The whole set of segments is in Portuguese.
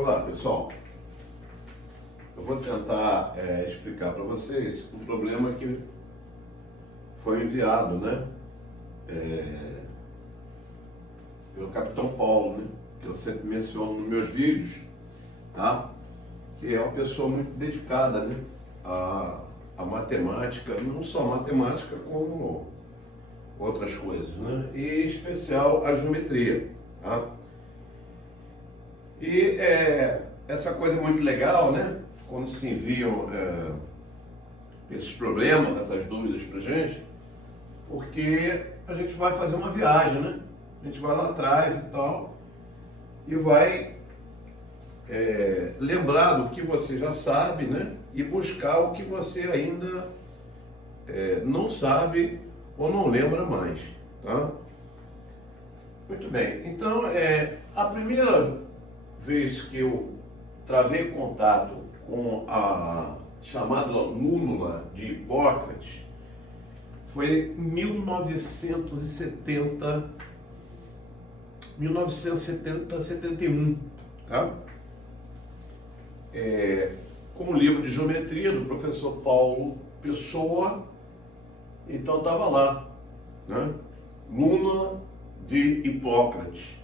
Olá, pessoal. Eu vou tentar explicar para vocês um problema que foi enviado, né, pelo Capitão Paulo, né, que eu sempre menciono nos meus vídeos, tá? Que é uma pessoa muito dedicada, né, à matemática, não só matemática, como outras coisas, né, e em especial a geometria, tá? E essa coisa é muito legal, né? Quando se enviam esses problemas, essas dúvidas para a gente, porque a gente vai fazer uma viagem, né? A gente vai lá atrás e tal, e vai lembrar do que você já sabe, né? E buscar o que você ainda não sabe ou não lembra mais, tá? Muito bem, então a primeira vez que eu travei contato com a chamada núnula de Hipócrates foi em 1971, tá? Com o livro de geometria do professor Paulo Pessoa, então estava lá, né? Númula de Hipócrates.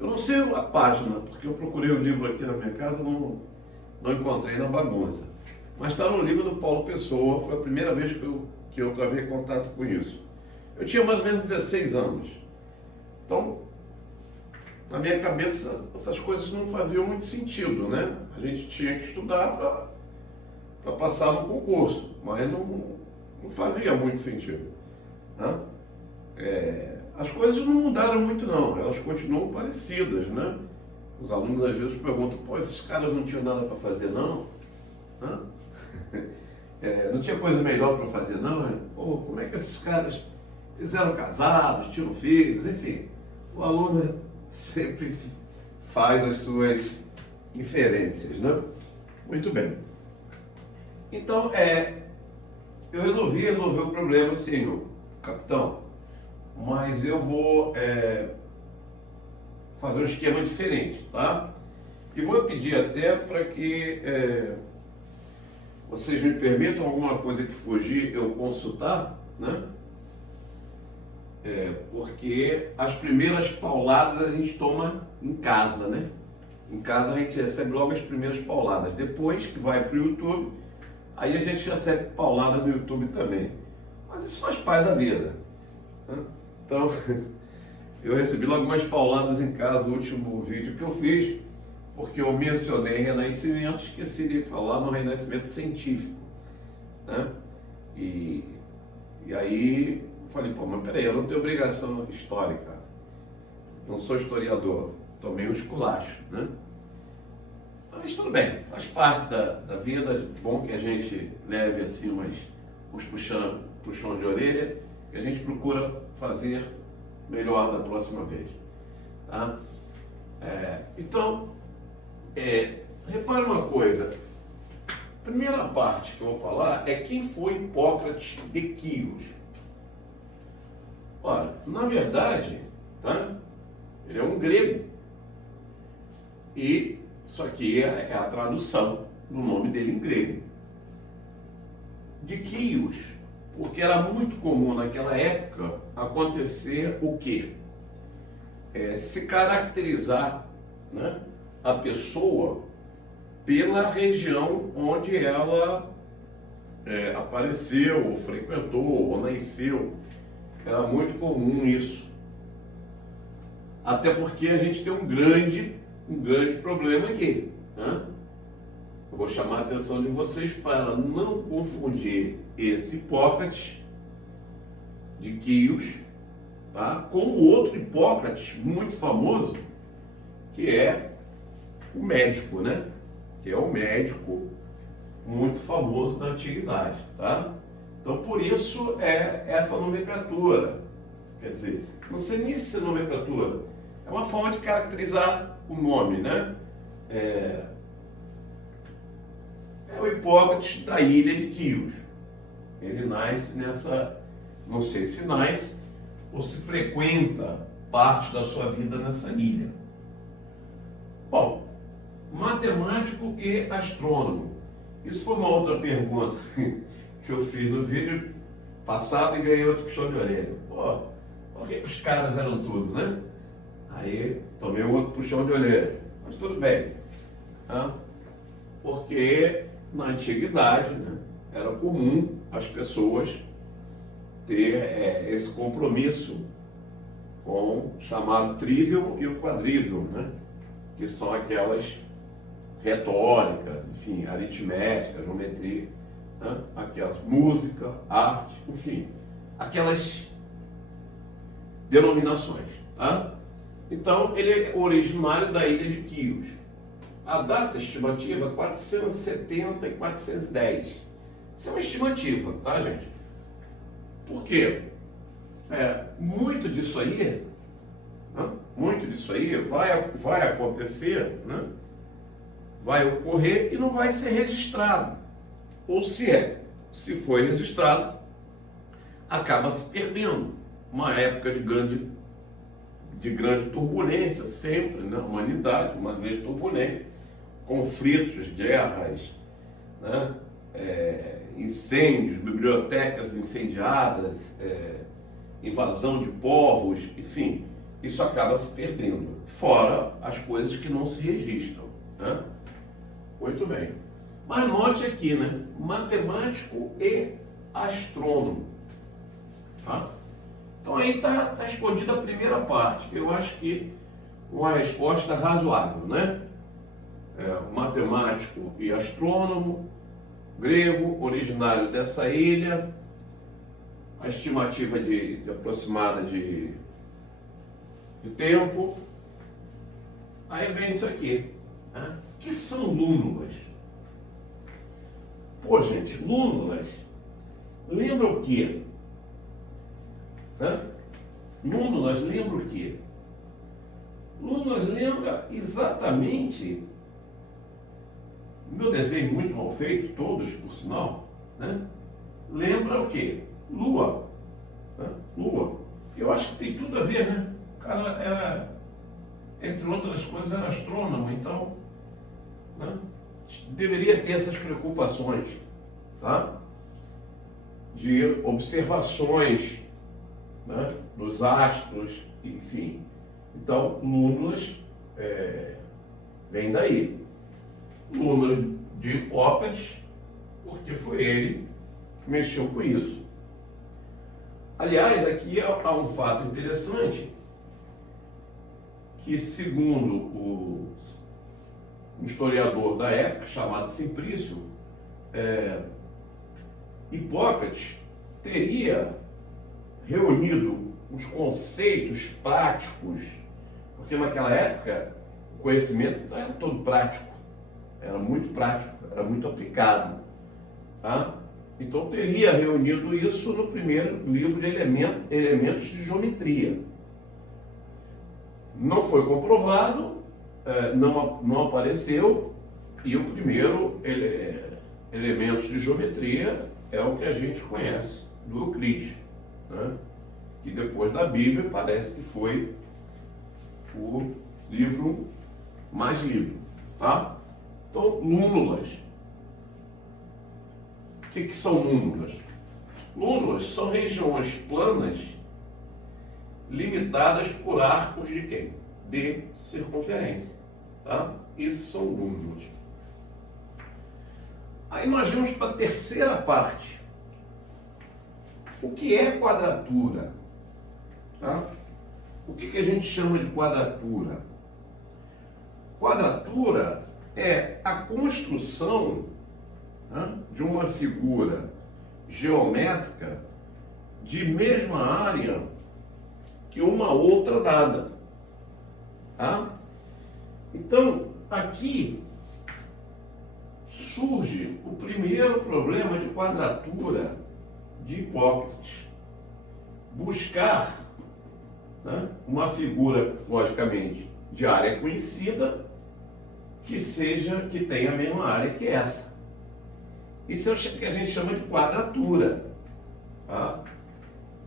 Eu não sei a página, porque eu procurei o livro aqui na minha casa, não encontrei na bagunça. Mas está no livro do Paulo Pessoa, foi a primeira vez que eu travei contato com isso. Eu tinha mais ou menos 16 anos. Então, na minha cabeça, essas coisas não faziam muito sentido, né? A gente tinha que estudar para passar no concurso, mas não fazia muito sentido, né? As coisas não mudaram muito não, elas continuam parecidas, né? Os alunos às vezes perguntam, pô, esses caras não tinham nada para fazer não? Hã? Não tinha coisa melhor para fazer não? Pô, como é que esses caras fizeram casados, tinham filhos, enfim. O aluno sempre faz as suas inferências, né? Muito bem. Então, eu resolvi resolver o problema assim, capitão, mas eu vou fazer um esquema diferente, tá? E vou pedir até para que vocês me permitam alguma coisa que fugir eu consultar, né? Porque as primeiras pauladas a gente toma em casa, né? Em casa a gente recebe logo as primeiras pauladas. Depois que vai para o YouTube, aí a gente recebe paulada no YouTube também. Mas isso faz parte da vida, né? Então, eu recebi logo umas pauladas em casa no último vídeo que eu fiz, porque eu mencionei renascimento, esqueci de falar no renascimento científico, né? E aí eu falei, pô, mas peraí, eu não tenho obrigação histórica, não sou historiador, tomei um esculacho, né? Mas tudo bem, faz parte da vida, bom que a gente leve assim uns puxões de orelha, que a gente procura fazer melhor da próxima vez, tá? Então, repare uma coisa, a primeira parte que eu vou falar é quem foi Hipócrates de Quios. Ora, na verdade, tá? Ele é um grego, e isso aqui é a tradução do nome dele em grego. De Quios, porque era muito comum naquela época acontecer o quê? Se caracterizar, né, a pessoa pela região onde ela apareceu, ou frequentou, ou nasceu. Era muito comum isso. Até porque a gente tem um grande problema aqui, né? Eu vou chamar a atenção de vocês para não confundir esse Hipócrates de Quios, tá, com o outro Hipócrates muito famoso, que é o médico, né? Que é o médico muito famoso da antiguidade, tá? Então, por isso essa nomenclatura. Quer dizer, não sei nem se é nomenclatura, é uma forma de caracterizar o nome, né? É o Hipócrates da ilha de Quios. Ele nasce nessa, não sei se nasce ou se frequenta parte da sua vida nessa ilha. Bom, matemático e astrônomo. Isso foi uma outra pergunta que eu fiz no vídeo passado e ganhei outro puxão de orelha. Pô, por que os caras eram tudo, né? Aí tomei um outro puxão de orelha. Mas tudo bem. Tá? Porque na antiguidade, né, era comum as pessoas ter esse compromisso com o chamado trivium e o quadrivium, né? Que são aquelas retóricas, enfim, aritmética, geometria, né? Aquelas música, arte, enfim, aquelas denominações. Tá? Então, ele é originário da ilha de Quios. A data estimativa é 470 e 410. Isso é uma estimativa, tá, gente? Por quê? Muito disso aí, né? Muito disso aí vai acontecer, né? Vai ocorrer e não vai ser registrado. Ou se foi registrado, acaba se perdendo. Uma época de grande turbulência, sempre, na humanidade, uma grande turbulência, conflitos, guerras, né? Incêndios, bibliotecas incendiadas, invasão de povos, enfim, isso acaba se perdendo, fora as coisas que não se registram, né? Muito bem. Mas note aqui, né? Matemático e astrônomo. Tá? Então aí está escondida a primeira parte. Eu acho que uma resposta razoável, né? Matemático e astrônomo, grego, originário dessa ilha, a estimativa de aproximada de tempo. Aí vem isso aqui, né? Que são lúnulas? Pô, gente, lúnulas lembra o quê? Lúnulas lembra o quê? Lúnulas lembra exatamente, meu desenho muito mal feito, todos por sinal, né? Lembra o quê? Lua. Né? Lua. Eu acho que tem tudo a ver, né? O cara era, entre outras coisas, era astrônomo, então, né? Deveria ter essas preocupações, tá? De observações, né? Dos astros, enfim. Então, lúnulas vem daí. Lúnulas de Hipócrates, porque foi ele que mexeu com isso. Aliás, aqui há um fato interessante, que segundo um historiador da época, chamado Simprício, Hipócrates teria reunido os conceitos práticos, porque naquela época o conhecimento não era todo prático, era muito prático, era muito aplicado. Tá? Então teria reunido isso no primeiro livro de elementos de geometria. Não foi comprovado, não apareceu, e o primeiro elementos de geometria é o que a gente conhece, do Euclides, né? Que depois da Bíblia parece que foi o livro mais lido. Tá? Então, lúnulas. O que são lúnulas? Lúnulas são regiões planas limitadas por arcos de quem? De circunferência. Tá? Isso são lúnulas. Aí nós vamos para a terceira parte. O que é quadratura? Tá? O que a gente chama de quadratura? Quadratura é a construção, né, de uma figura geométrica de mesma área que uma outra dada. Tá? Então, aqui surge o primeiro problema de quadratura de Hipócrates. Buscar, né, uma figura, logicamente, de área conhecida que tenha a mesma área que essa. Isso é o que a gente chama de quadratura. Tá?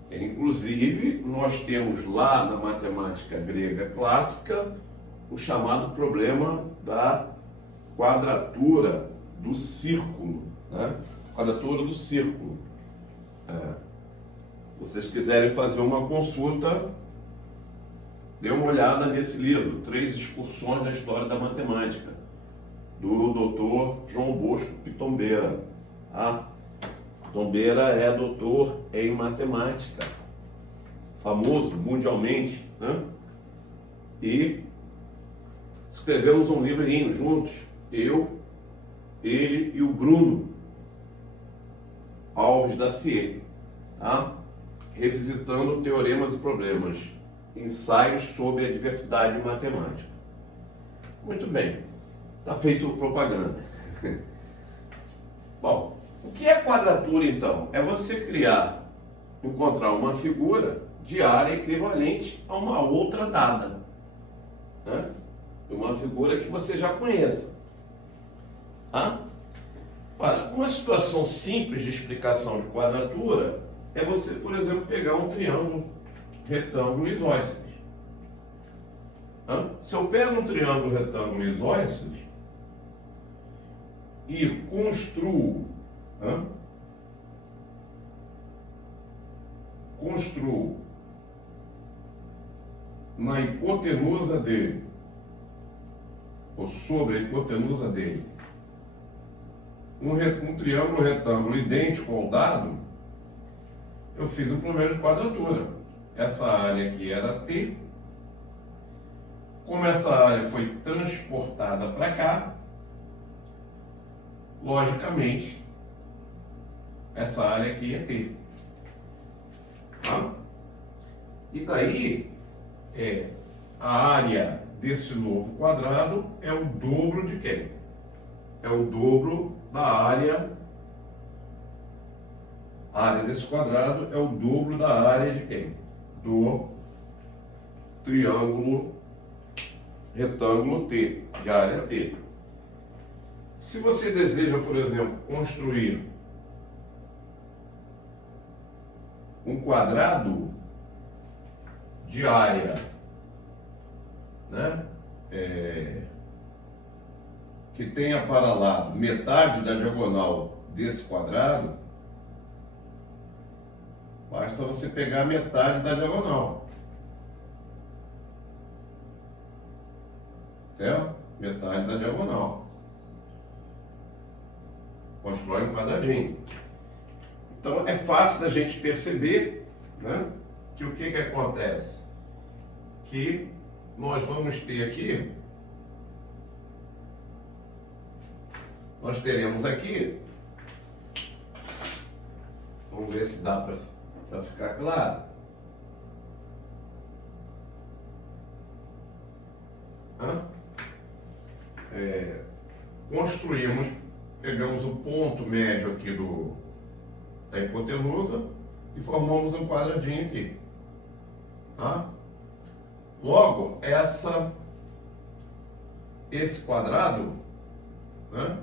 Inclusive, nós temos lá na matemática grega clássica o chamado problema da quadratura do círculo, né? Quadratura do círculo. Se vocês quiserem fazer uma consulta, dê uma olhada nesse livro, 3 excursões na história da matemática, do Dr. João Bosco Pitombeira. Pitombeira é doutor em matemática, famoso mundialmente, né? E escrevemos um livrinho juntos, eu, ele e o Bruno Alves da CIE, revisitando teoremas e problemas, ensaios sobre a diversidade matemática. Muito bem, está feito propaganda. Bom, o que é quadratura então? É você encontrar uma figura de área equivalente a uma outra dada, né? Uma figura que você já conheça. Olha, uma situação simples de explicação de quadratura é você, por exemplo, pegar um triângulo, retângulo isósceles. Se eu pego um triângulo, retângulo isósceles e construo na hipotenusa dele, ou sobre a hipotenusa dele, um triângulo retângulo idêntico ao dado, eu fiz um problema de quadratura. Essa área aqui era T. Como essa área foi transportada para cá, logicamente, essa área aqui é T. E daí, a área desse novo quadrado é o dobro de quem? É o dobro da área. A área desse quadrado é o dobro da área de quem? Do triângulo retângulo T, de área T. Se você deseja, por exemplo, construir um quadrado de área, né, que tenha para lá metade da diagonal desse quadrado, basta você pegar metade da diagonal, certo? Metade da diagonal. Constrói um quadradinho. Então é fácil da gente perceber, né, que o que acontece? Que nós vamos ter aqui, nós teremos aqui, vamos ver se dá para ficar claro. Construímos, pegamos o ponto médio aqui da hipotenusa e formamos um quadradinho aqui. Logo, esse quadrado, né,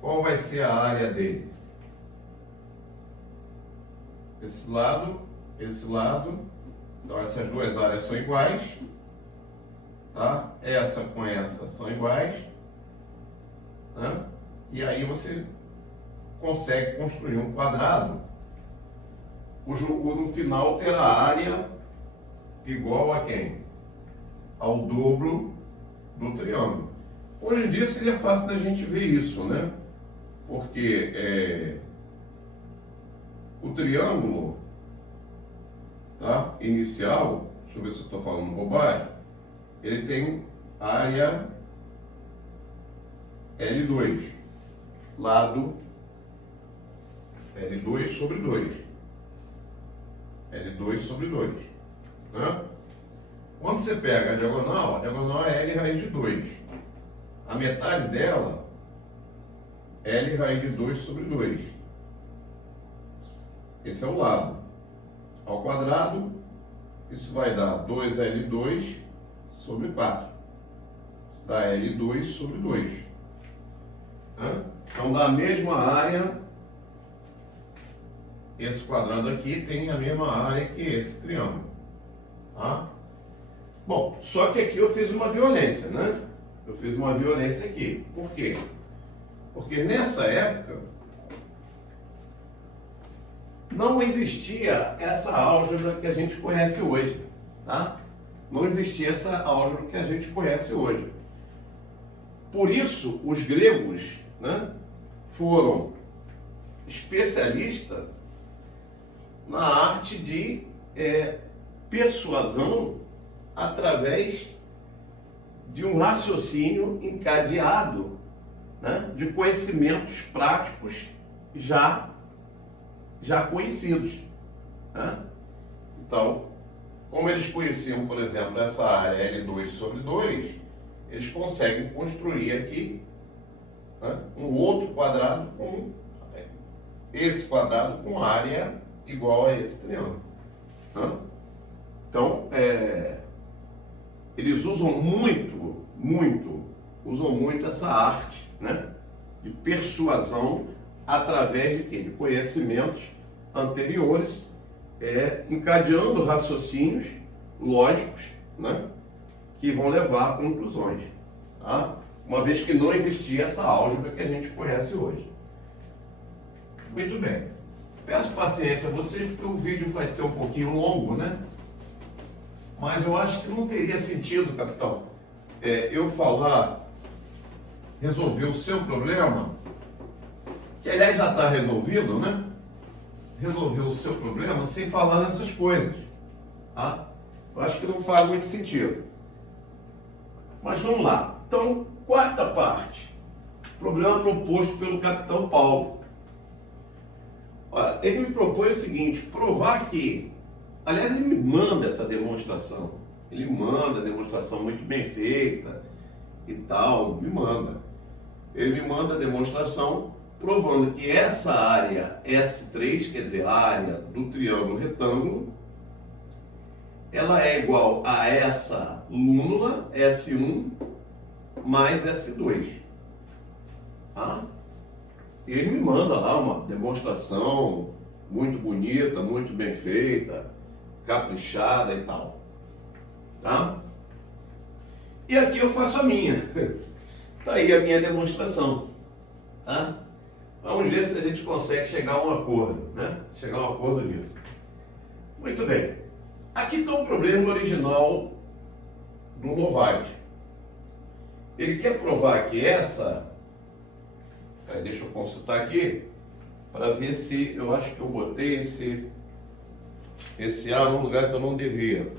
qual vai ser a área dele? Esse lado, então essas duas áreas são iguais, tá? Essa com essa são iguais, né? E aí você consegue construir um quadrado cujo no final terá área igual a quem? Ao dobro do triângulo. Hoje em dia seria fácil da gente ver isso, né? Porque o triângulo, tá, inicial, deixa eu ver se eu estou falando bobagem, ele tem área L2, lado L2 sobre 2. L2 sobre 2. Né? Quando você pega a diagonal é L raiz de 2. A metade dela, L raiz de 2 sobre 2. Esse é o lado. Ao quadrado, isso vai dar 2L2 sobre 4. Dá L2 sobre 2. Então, da mesma área, esse quadrado aqui tem a mesma área que esse triângulo. Bom, só que aqui eu fiz uma violência, né? Eu fiz uma violência aqui. Por quê? Porque nessa época não existia essa álgebra que a gente conhece hoje, tá? Não existia essa álgebra que a gente conhece hoje. Por isso, os gregos, né, foram especialistas na arte de persuasão através de um raciocínio encadeado, né, de conhecimentos práticos já conhecidos, né? Então, como eles conheciam, por exemplo, essa área L2 sobre 2, eles conseguem construir aqui, né, um outro quadrado com esse quadrado com área igual a esse triângulo, né? Então, eles usam muito essa arte, né, de persuasão através de quê? De conhecimentos anteriores, encadeando raciocínios lógicos, né, que vão levar a conclusões, tá? Uma vez que não existia essa álgebra que a gente conhece hoje. Muito bem. Peço paciência a vocês, porque o vídeo vai ser um pouquinho longo, né? Mas eu acho que não teria sentido, capitão, eu falar, resolver o seu problema, que aliás já está resolvido, né? Resolver o seu problema sem falar nessas coisas, tá? Eu acho que não faz muito sentido. Mas vamos lá. Então, quarta parte. Problema proposto pelo capitão Paulo. Olha, ele me propõe o seguinte, provar que... Aliás, ele me manda essa demonstração. Ele manda a demonstração muito bem feita e tal, me manda. Ele me manda a demonstração provando que essa área S3, quer dizer, a área do triângulo retângulo, ela é igual a essa lúnula, S1, mais S2. Tá? E ele me manda lá uma demonstração muito bonita, muito bem feita, caprichada e tal. Tá? E aqui eu faço a minha. Tá aí a minha demonstração. Tá? Vamos ver se a gente consegue chegar a um acordo, né? Chegar a um acordo nisso. Muito bem. Aqui está o problema original do Lovag. Ele quer provar que essa... deixa eu consultar aqui para ver se... Eu acho que eu botei esse A no lugar que eu não devia.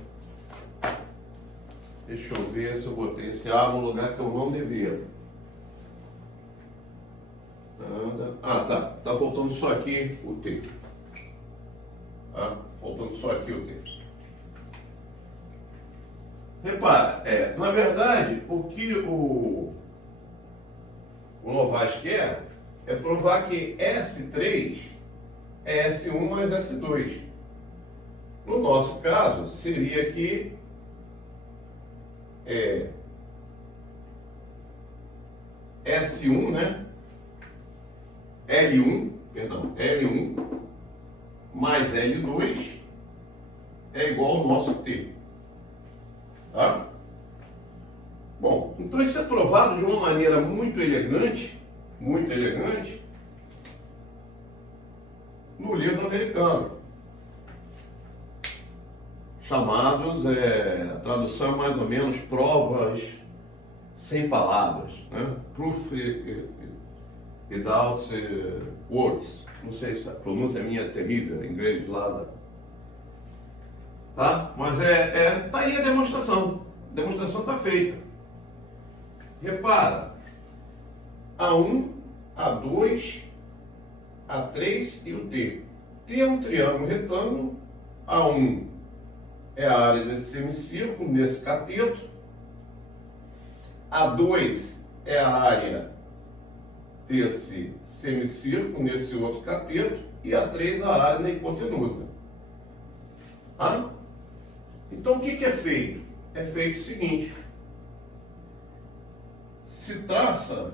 Deixa eu ver se eu botei esse A no lugar que eu não devia. Ah, tá. Tá faltando só aqui o T. Tá? Faltando só aqui o T. Repara, na verdade, o que o Lovag quer é provar que S3 é S1 mais S2. No nosso caso, seria aqui S1, né? L1 mais L2 é igual ao nosso T. Tá? Bom, então isso é provado de uma maneira muito elegante, no livro americano, chamados, a tradução mais ou menos, provas sem palavras, né? Proof without words. Não sei se a pronúncia minha é terrível, em inglês lá. Tá? Mas tá aí a demonstração. A demonstração está feita. Repara, A1, A2, A3 e o T. T é um triângulo retângulo, A1 é a área desse semicírculo, nesse cateto, A2 é a área desse semicírculo, nesse outro cateto, e A3 a área da hipotenusa. Tá? Então o que é feito? É feito o seguinte: se traça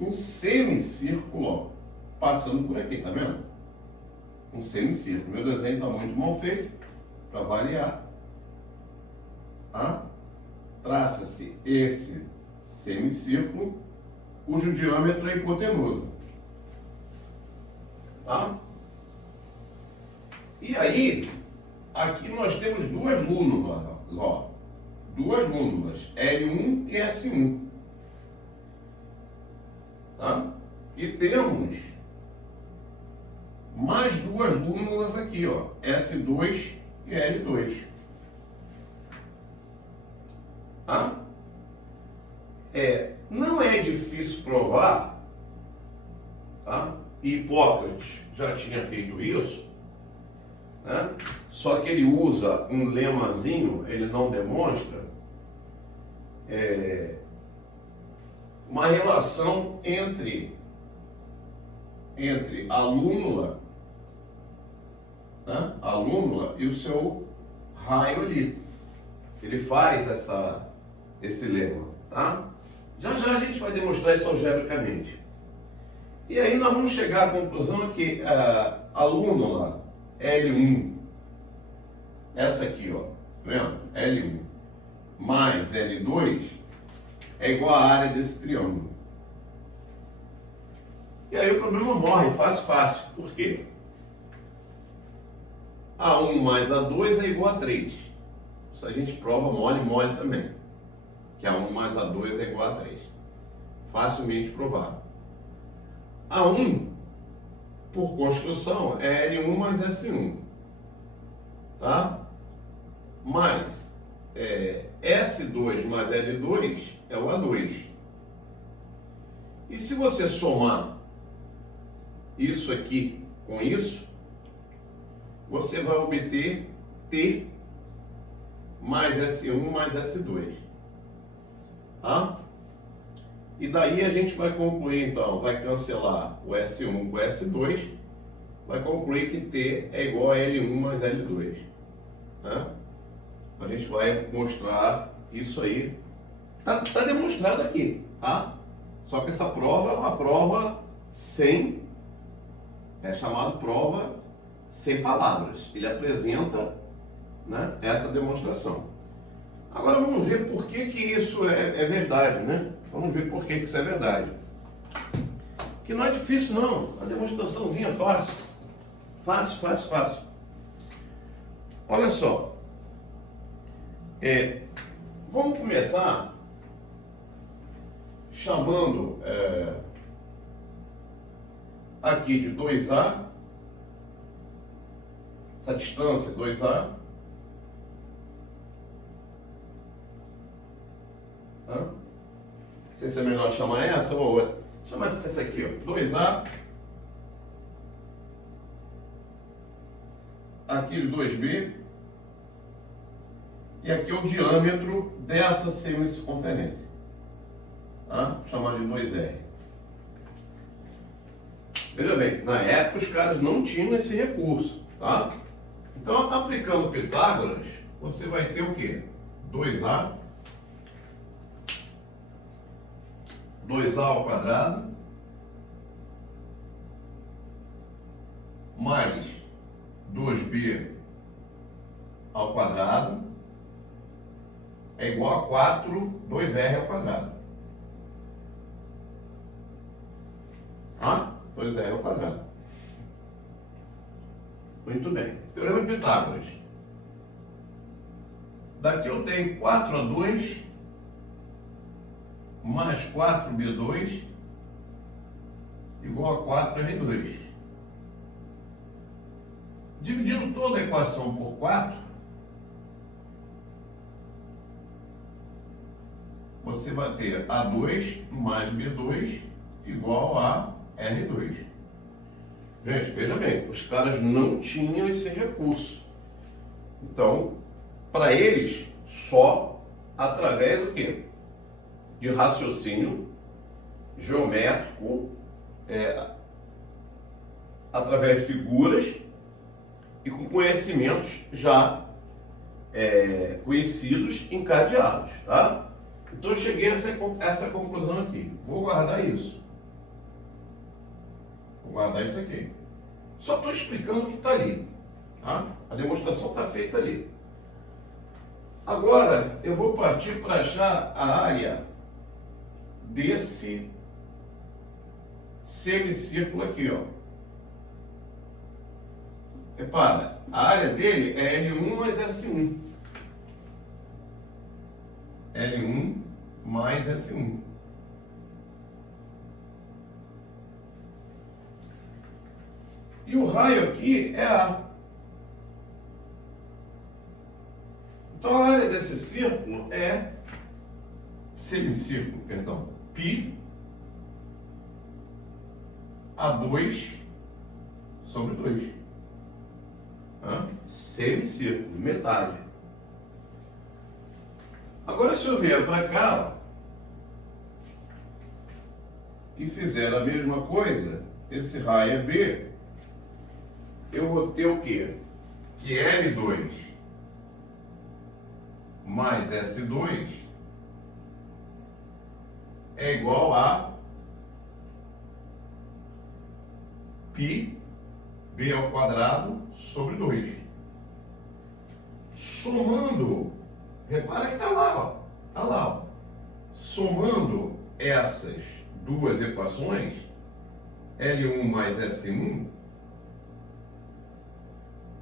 um semicírculo, ó, passando por aqui, tá vendo? Um semicírculo. Meu desenho está muito mal feito, para variar. Tá? Traça-se esse semicírculo cujo diâmetro é hipotenusa. Tá? E aí, aqui nós temos duas lúnulas, ó. Duas lúnulas, L1 e S1. Tá? E temos mais duas lúnulas aqui, ó, S2 e L2. Tá? Não é difícil provar, tá? E Hipócrates já tinha feito isso, né? Só que ele usa um lemazinho, ele não demonstra uma relação entre a lúnula, né? A lúnula e o seu raio ali. Ele faz esse lema, tá? Já já a gente vai demonstrar isso algebricamente. E aí nós vamos chegar à conclusão que a lúnula L1, essa aqui, ó, tá vendo? L1 mais L2 é igual à área desse triângulo. E aí o problema morre fácil. Por quê? A1 mais A2 é igual a 3. Isso a gente prova mole também. Que A1 mais A2 é igual a 3. Facilmente provável. A1, por construção, é L1 mais S1. Tá? Mais S2 mais L2 é o A2. E se você somar isso aqui com isso, você vai obter T mais S1 mais S2. Tá? E daí a gente vai concluir, então, vai cancelar o S1 com o S2, vai concluir que T é igual a L1 mais L2. Tá? A gente vai mostrar isso aí. Tá demonstrado aqui, tá? Só que essa prova é uma prova é chamada prova sem palavras. Ele apresenta, né, essa demonstração. Agora vamos ver por que isso é verdade, né? Vamos ver por que isso é verdade. Que não é difícil não, a demonstraçãozinha é fácil. Fácil. Olha só. Vamos começar chamando aqui de 2A, essa distância 2A, não sei se é melhor chamar essa ou outra. Chama essa aqui, ó, 2A, aqui de 2B, e aqui é o diâmetro dessa semicircunferência. Tá? Chamar de 2R. Veja bem, na época os caras não tinham esse recurso, tá? Então, aplicando Pitágoras, você vai ter o quê? 2A ao quadrado mais 2B ao quadrado é igual a 4 2R ao quadrado. Tá? 2R ao quadrado. Muito bem. Teorema de Pitágoras. Daqui eu tenho 4A2 mais 4B2 igual a 4R2. Dividindo toda a equação por 4, você vai ter A2 mais B2 igual a R2. Gente, veja bem, os caras não tinham esse recurso. Então, para eles, só através do quê? De raciocínio geométrico, através de figuras e com conhecimentos já conhecidos, encadeados, tá? Então eu cheguei a essa conclusão aqui. Vou guardar isso. Vou guardar isso aqui. Só estou explicando o que está ali, tá? A demonstração está feita ali. Agora eu vou partir para achar a área desse semicírculo aqui, ó. Repara, a área dele é L1 mais S1. L1 mais S1. E o raio aqui é A. Então a área desse círculo é semicírculo, perdão, π A2 sobre 2. Semicírculo, metade. Agora se eu vier para cá, ó, e fizer a mesma coisa, esse raio é B, eu vou ter o quê? Que L2 mais S2 é igual a π B ao quadrado sobre 2. Somando, repara que está lá, ó. Está lá, ó. Somando essas duas equações, L1 mais S1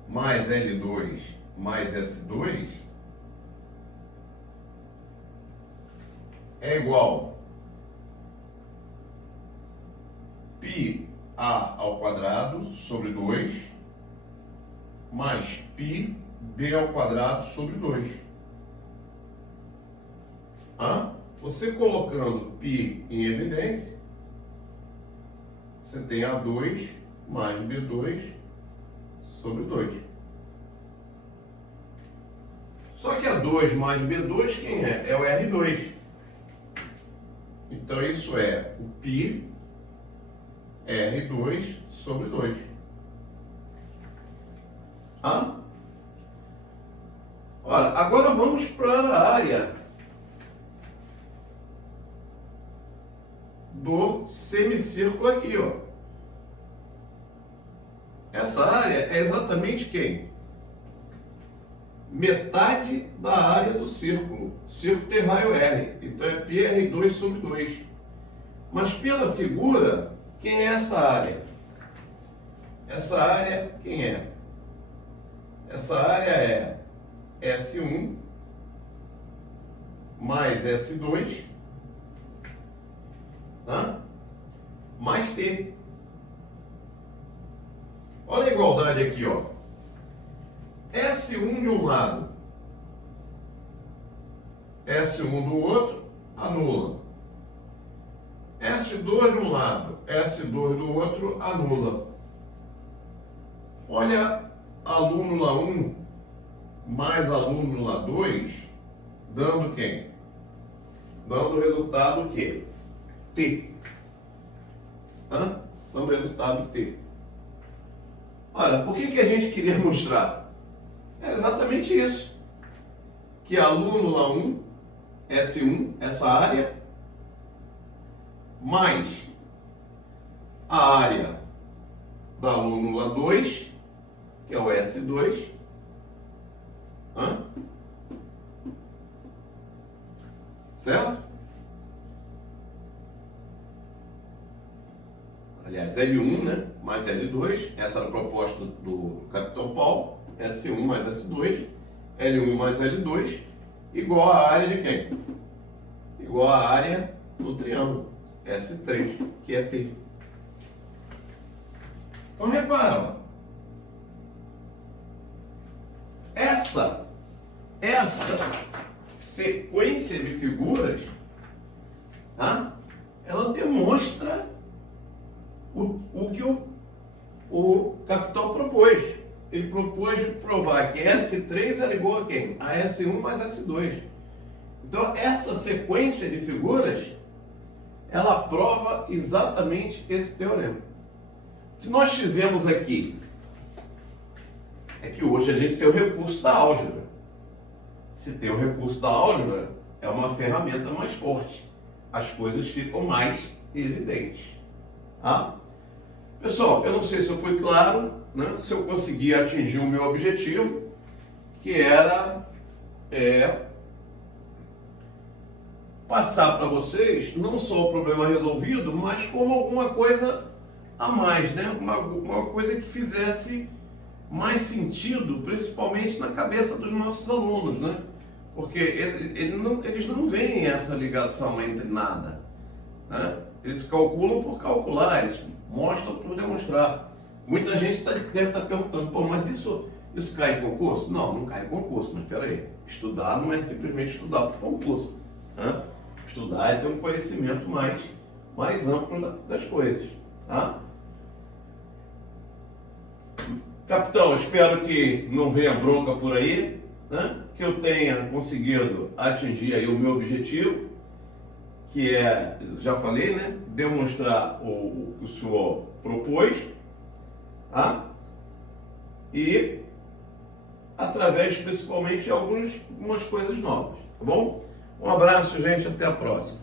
mais L2 mais S2 é igual π A ao quadrado sobre 2 mais π B ao quadrado sobre 2. Você colocando π em evidência, você tem A2 mais B2 sobre 2. Só que A2 mais B2 quem é? É o R2. Então isso é o π R2 sobre 2. Olha, agora vamos para a área do semicírculo aqui, ó. Essa área é exatamente quem? Metade da área do círculo. O círculo tem raio R, então é πr2 sobre 2. Mas pela figura, quem é essa área? Essa área, quem é? Essa área é S1 mais S2 mais T. Olha a igualdade aqui, ó. S1 de um lado, S1 do outro, anula. S2 de um lado, S2 do outro, anula. Olha a lúmula 1 mais a lúmula 2, dando quem? Dando o resultado o quê? T. Dando o resultado T. Olha, o que a gente queria mostrar? É exatamente isso. Que a lúmula 1, S1, essa área, mais a área da lúmula 2, que é o S2, certo? Aliás, L1, né, mais L2, essa era a proposta do Capitão Paulo, S1 mais S2, L1 mais L2, igual a área de quem? Igual a área do triângulo, S3, que é T. Então, repara, ó. Essa sequência de figuras, ela demonstra o que o capitão propôs. Ele propôs provar que S3 era igual a quem? A S1 mais S2. Então, essa sequência de figuras, ela prova exatamente esse teorema. O que nós fizemos aqui é que hoje a gente tem o recurso da álgebra. Se tem o recurso da álgebra, é uma ferramenta mais forte. As coisas ficam mais evidentes. Pessoal, eu não sei se eu fui claro, né? Se eu consegui atingir o meu objetivo, que era passar para vocês não só o problema resolvido, mas como alguma coisa a mais, né? Uma coisa que fizesse mais sentido, principalmente na cabeça dos nossos alunos, né? Porque eles não veem essa ligação entre nada, né? Eles calculam por calcular, eles mostram por demonstrar. Muita gente deve estar perguntando, pô, mas isso cai em concurso? Não, não cai em concurso, mas espera aí, estudar não é simplesmente estudar para concurso, né? Estudar é ter um conhecimento mais amplo das coisas, tá? Capitão, espero que não venha bronca por aí, né? Que eu tenha conseguido atingir aí o meu objetivo, que é, já falei, né? Demonstrar o que o senhor propôs, tá? E através principalmente de algumas coisas novas, tá bom? Um abraço, gente, até a próxima.